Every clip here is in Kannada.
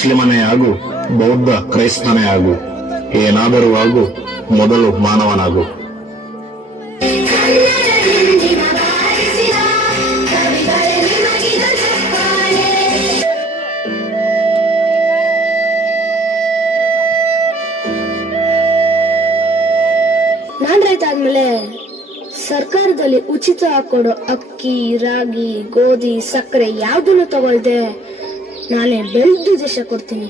ಮುಸ್ಲಿಮನೇ ಆಗು, ಬೌದ್ಧ ಕ್ರೈಸ್ತನೇ ಆಗು, ಏನಾದರೂ ಆಗು, ಮೊದಲು ಮಾನವನಾಗು. ನಾನ್ ರೈತ ಆದ್ಮೇಲೆ ಸರ್ಕಾರದಲ್ಲಿ ಉಚಿತ ಕೊಡೋ ಅಕ್ಕಿ, ರಾಗಿ, ಗೋಧಿ, ಸಕ್ಕರೆ ಯಾವ್ದನ್ನು ತಗೊಳ್ದೆ ನಾನೇ ಬೆಳೆದು ದೇಶ ಕೊಡ್ತೀನಿ.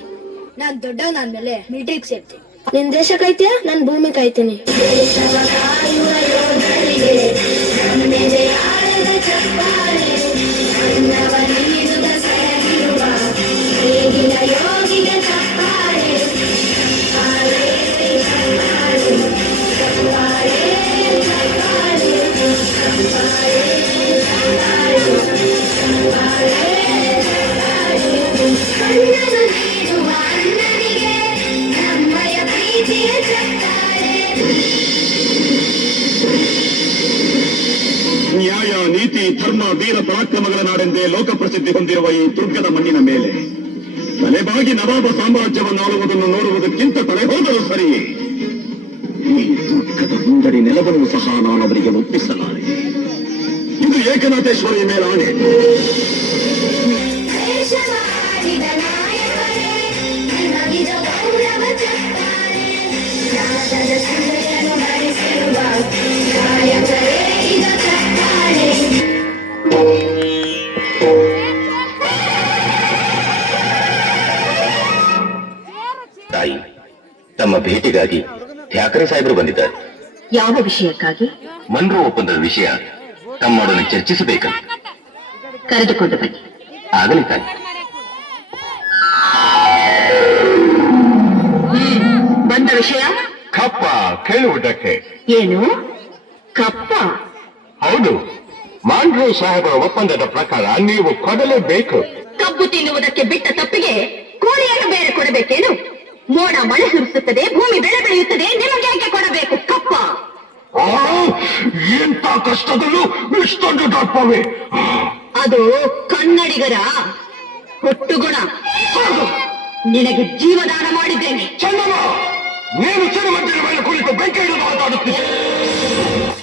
ನಾನ್ ದೊಡ್ಡವನಾದ್ಮೇಲೆ ಮಿಲಿಟರಿಗೆ ಸೇರ್ತೀನಿ. ನಿನ್ ದೇಶ ಕಾಯ್ತೀಯ, ನಾನ್ ಭೂಮಿ ಕಾಯ್ತೀನಿ. ನ್ಯಾಯ, ನೀತಿ, ಧರ್ಮ, ವೀರ ಪರಾಕ್ರಮಗಳ ನಾಡೆಂದೇ ಲೋಕ ಪ್ರಸಿದ್ಧಿ ಹೊಂದಿರುವ ಈ ದುರ್ಗದ ಮಣ್ಣಿನ ಮೇಲೆ ತಲೆಬಾಗಿ ನವಾಬ ಸಾಮ್ರಾಜ್ಯವನ್ನು ಆಳುವುದನ್ನು ನೋಡುವುದಕ್ಕಿಂತ ತಲೆ ಹೋದರೂ ಸರಿಯೇ. ಈ ದುರ್ಗದ ಮುಂದಡಿ ನೆಲವನ್ನು ಸಹ ನಾನು ಅವರಿಗೆ ಒಪ್ಪಿಸಲಾರೆ. ಇದು ಏಕನಾಥೇಶ್ವರಿಯ ಮೇಲಾಣೆ. ತಾಯಿ, ತಮ್ಮ ಭೇಟಿಗಾಗಿ ಠಾಕರೆ ಸಾಹೇಬರು ಬಂದಿದ್ದಾರೆ. ಯಾವ ವಿಷಯಕ್ಕಾಗಿ? ಮನ್ರೋ ಒಪ್ಪಂದದ ವಿಷಯ ತಮ್ಮೊಡನೆ ಚರ್ಚಿಸಬೇಕಂತ. ಕರೆದುಕೊಂಡು ಬನ್ನಿ. ಆಗಲಿ ತಾಯಿ. ಬಂದ ವಿಷಯ ಕಪ್ಪ ಕೇಳುವುದಕ್ಕೆ. ಏನು ಕಪ್ಪ? ಹೌದು, ಮಾಂಡ್ರೋ ಸಾಹೇಬರ ಒಪ್ಪಂದದ ಪ್ರಕಾರ ನೀವು ಕೊಡಲೇಬೇಕು. ಕಬ್ಬು ತಿನ್ನುವುದಕ್ಕೆ ಬಿಟ್ಟ ತಪ್ಪಿಗೆ ಕೂಲಿಯನ್ನು ಬೇರೆ ಕೊಡಬೇಕೇನು? ಮೋಡ ಮಳೆ ಸುರಿಸುತ್ತದೆ, ಭೂಮಿ ಬೆಳೆ ಬೆಳೆಯುತ್ತದೆ, ನಿಮಗೆ ಯಾಕೆ ಕೊಡಬೇಕು ಕಪ್ಪ? ಎಂತ ಕಷ್ಟದಲ್ಲೂ ಇಷ್ಟೊಂದು ದಪ್ಪವೇ? ಅದು ಕನ್ನಡಿಗರ ಹುಟ್ಟುಗುಣ. ನಿನಗೆ ಜೀವದಾನ ಮಾಡಿದ್ದೇನೆ. ಚಂದಮ್ಮ, ನೀನು ಚಿರಮಂದಿರ ಮೇಲೆ ಕುಳಿತು ಬೆಂಕಿ ಹಿಡಿದು ಮಾತಾಡುತ್ತೀಯ.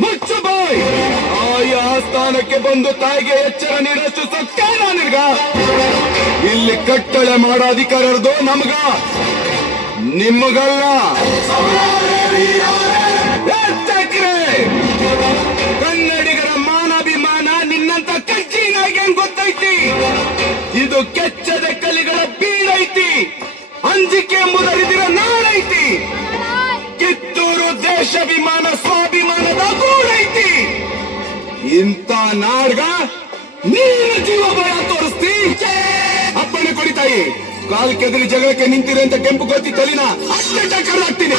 ಮುಚ್ಚು ಬಾಯ್. ತಾಯಿ ಆಸ್ಥಾನಕ್ಕೆ ಬಂದು ತಾಯಿಗೆ ಎಚ್ಚರ ನೀಡಷ್ಟು ಸತ್ಯಾನ ನಿನ್ಗ. ಇಲ್ಲಿ ಕಟ್ಟಳೆ ಮಾಡೋ ಅಧಿಕಾರ ಇರೋದು ನಮಗ, ನಿಮಗಲ್ಲ. ಕನ್ನಡಿಗರ ಮಾನಾಭಿಮಾನ ನಿನ್ನಂತ ಕಜ್ಜಿನಾಗೆ ಗೊತ್ತೈತಿ. ಇದು ಕೆಚ್ಚದ ಕಲಿಗಳ ಬೀಳೈತಿ. ಅಂಜಿಕೆ ಮುದರಿದಿರ ನಾಡೈತಿ. ಕಿತ್ತೂರು ದೇಶಾಭಿಮಾನ ಸ್ವಾಭಿಮಾನದ ಗೂಡೈತಿ. ಇಂಥ ನಾಡ್ಗ ನೀನು ಜೀವ ಭಯ ತೋರಿಸ್ತಿ. ಅಪ್ಪಣೆ ಕೊಡಿ ತಾಯಿ. ಕಾಲ್ ಕೆದರಿ ಜಗಳಕ್ಕೆ ನಿಂತಿರಿ ಅಂತ ಕೆಂಪು ಗೊತ್ತಿ ತಲಿನ ಅಷ್ಟೇ ಟಕ್ಕರ್ ಹಾಕ್ತೀನಿ.